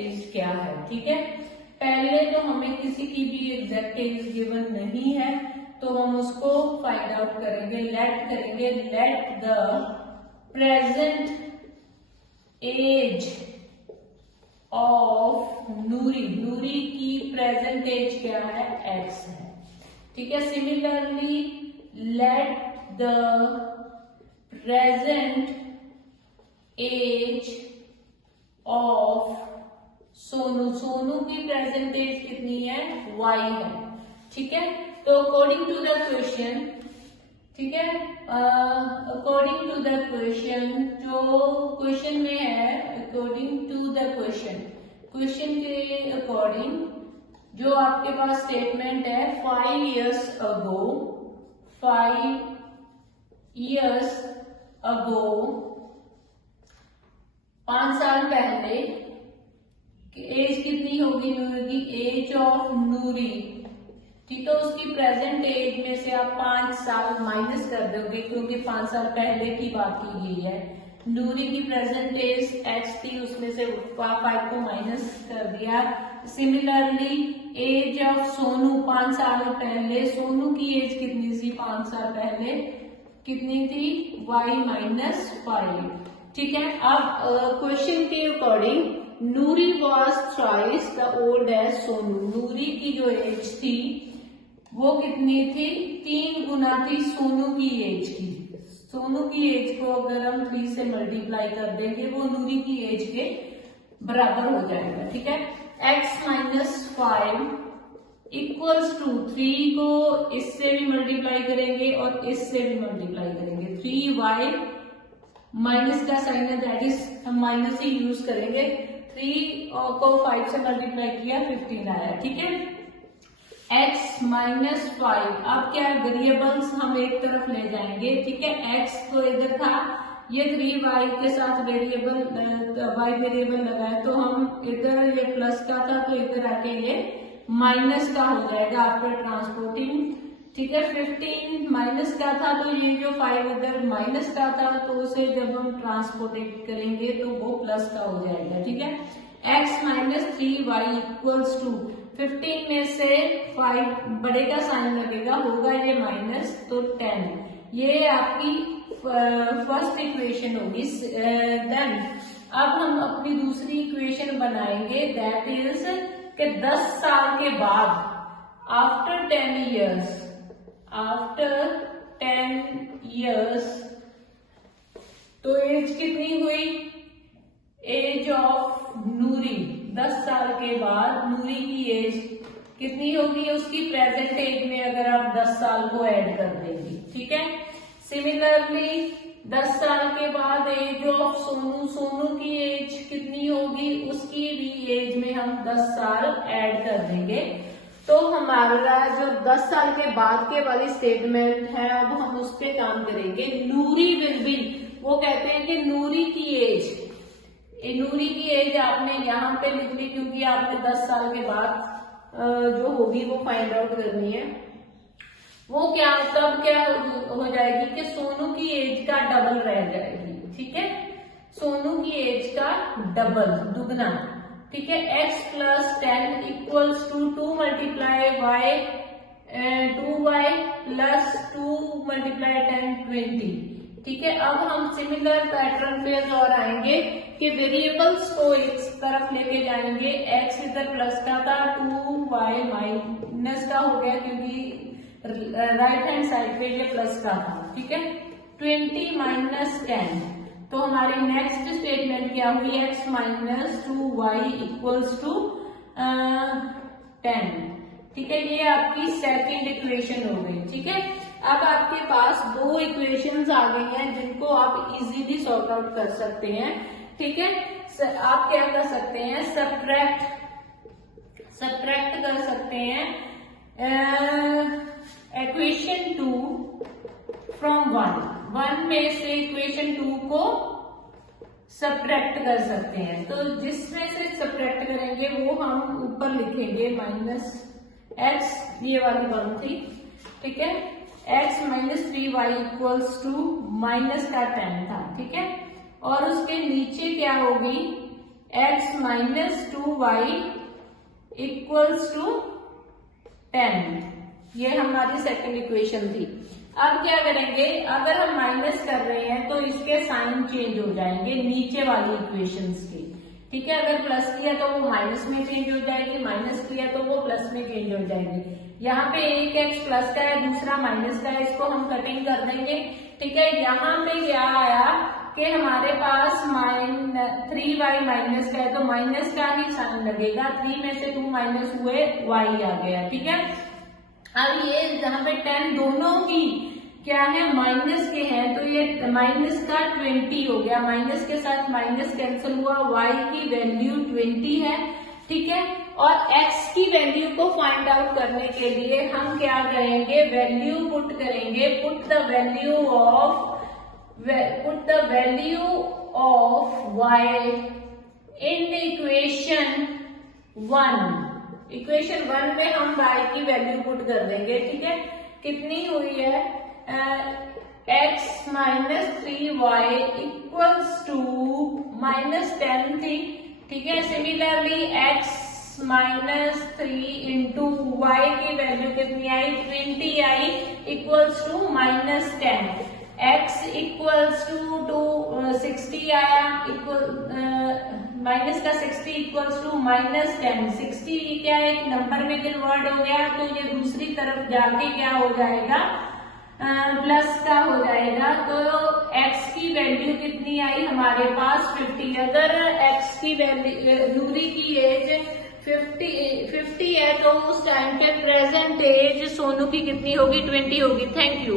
As क्या है। ठीक है, पहले तो हमें किसी की भी एग्जैक्ट एज गिवन नहीं है, तो हम उसको फाइंड आउट करेंगे। Let the present age of Noori, Noori की प्रेजेंट एज क्या है, एक्स है। ठीक है, similarly let the present age of Sonu, Sonu की प्रेजेंट एज कितनी है, y है। ठीक है, तो अकॉर्डिंग टू द क्वेश्चन, ठीक है, अकॉर्डिंग टू द क्वेश्चन, जो क्वेश्चन में है, अकॉर्डिंग टू द क्वेश्चन के अकॉर्डिंग जो आपके पास स्टेटमेंट है, 5 years ago, 5 years ago, 5 साल पहले एज कितनी होगी नूरी की, एज ऑफ नूरी। ठीक है, उसकी प्रेजेंट एज में से आप 5 साल माइनस कर दोगे, क्योंकि 5 साल पहले की बात की गई है। नूरी की प्रेजेंट एज एक्स थी, उसमें से 5 को माइनस कर दिया। सिमिलरली एज ऑफ सोनू 5 साल पहले, सोनू की एज कितनी थी 5 साल पहले, कितनी थी, y-5। ठीक है, अब क्वेश्चन के according Noori was twice the old age Sonu, Noori की जो एज थी वो कितनी थी, 3 गुना थी सोनू की एज की। सोनू की एज को अगर हम 3 से मल्टीप्लाई कर देंगे, वो नूरी की एज के बराबर हो जाएगा। ठीक है, x-5 इक्वल्स टू 3 को इससे भी मल्टीप्लाई करेंगे और इससे भी मल्टीप्लाई करेंगे। 3y माइनस का साइन है, दैट इज हम माइनस ही यूज करेंगे। 3 को 5 से मल्टीप्लाई किया, 15 आया। ठीक है, x-5, अब क्या वेरिएबल्स हम एक तरफ ले जाएंगे। ठीक है, x तो इधर था, ये 3y के साथ वेरिएबल y वेरिएबल लगाए, तो हम इधर ये प्लस का था तो इधर आके ये माइनस का हो जाएगा आफ्टर ट्रांसपोर्टिंग। ठीक है, 15 माइनस का था, तो ये जो 5 इधर माइनस का था, तो उसे जब हम ट्रांसपोर्टेट करेंगे तो वो प्लस का हो जाएगा। ठीक है, x-3y इक्वल्स टू 15 में से 5 बड़े का साइन लगेगा, होगा ये माइनस, तो 10। ये आपकी फर्स्ट इक्वेशन होगी। देन अब हम अपनी दूसरी इक्वेशन बनाएंगे, दैट इज कि 10 साल के बाद, आफ्टर 10 years, तो एज कितनी हुई, एज ऑफ नूरी 10 साल के बाद नूरी की एज कितनी होगी, उसकी प्रेजेंट एज में अगर आप 10 साल को ऐड कर देंगे। ठीक है, सिमिलरली 10 साल के बाद एज ऑफ सोनू, सोनू की एज कितनी होगी, उसकी भी एज में हम 10 साल ऐड कर देंगे। तो हमारा जो 10 साल के बाद के वाली स्टेटमेंट है, अब हम उस पे काम करेंगे। नूरी विल बी, वो कहते हैं कि नूरी की एज, नूरी की एज आपने यहाँ पे लिख ली, क्योंकि आपने 10 साल के बाद जो होगी वो फाइंड आउट करनी है। वो क्या, तब क्या हो जाएगी कि सोनू की एज का डबल रह जाएगी। ठीक है, सोनू की एज का डबल, दुगना। ठीक है, x+10 equals to 2 multiply y, 2y plus 2 multiply 10, 20। ठीक है, अब हम सिमिलर पैटर्न पे और आएंगे कि वेरिएबल्स को इस तरफ लेके जाएंगे। x इधर प्लस का था, 2y माइनस का हो गया, क्योंकि राइट हैंड साइड पे ये प्लस का था। ठीक है, 20 - 10, तो हमारी नेक्स्ट स्टेटमेंट क्या हुई, x-2y इक्वल्स टू 10। ठीक है, ये आपकी सेकंड इक्वेशन हो गई। ठीक है, अब आपके पास 2 इक्वेशंस आ गई हैं जिनको आप इजीली सॉर्ट आउट कर सकते हैं। ठीक है, आप क्या कर सकते हैं, सब्ट्रैक्ट कर सकते हैं इक्वेशन 2 फ्रॉम 1 में से इक्वेशन 2 को सब्ट्रैक्ट कर सकते हैं। तो जिसमें से सब्ट्रैक्ट करेंगे वो हम ऊपर लिखेंगे -x, ये वाली 1 थी। ठीक है, x-3y इक्वल्स टू माइनस का 10 था। ठीक है, और उसके नीचे क्या होगी, x minus 2y equals to 10। ये हमारी सेकंड इक्वेशन थी। अब क्या करेंगे, अगर हम माइनस कर रहे हैं तो इसके साइन चेंज हो जाएंगे नीचे वाली इक्वेशंस के, ठीक है। अगर प्लस किया तो वो माइनस में चेंज हो जाएगी, माइनस किया तो वो प्लस में चेंज हो जाएगी। यहाँ पे एक एक्स प्लस का है, दूसरा माइनस का है, इसको हम कटिंग कर देंगे, ठीक है। यहाँ पे क्या आया कि हमारे पास 3y माइनस का है, तो माइनस का ही साइन लगेगा। 3 में से 2 माइनस हुए, y आ गया, ठीक है। अब ये जहाँ पे 10 दोनों ही क्या है माइनस के हैं, तो ये माइनस का 20 हो गया, माइनस के साथ माइनस कैंसिल हुआ, y की वैल्यू 20 है, ठीक है। और x की वैल्यू को फाइंड आउट करने के लिए हम क्या करेंगे, वैल्यू पुट करेंगे, put the value of y in equation 1। Equation 1 में हम y की वैल्यू पुट कर देंगे, ठीक है। कितनी हुई है, x minus 3y equals to minus 10 थी, ठीक है। Similarly x minus 3 into y की वैल्यू कितनी आई, 20 आई, equals to minus 10। x equals to 60 आया, माइनस का 60 इक्वल्स टू माइनस 10। 60 क्या एक नंबर में कन्वर्ट हो गया, तो ये दूसरी तरफ जाके क्या हो जाएगा, प्लस का हो जाएगा। तो x की वैल्यू कितनी आई हमारे पास, 50। अगर x की वैल्यू यूरी की एज 50 है, तो उस टाइम पे प्रेजेंट एज सोनू की कितनी होगी, 20 होगी। Thank you.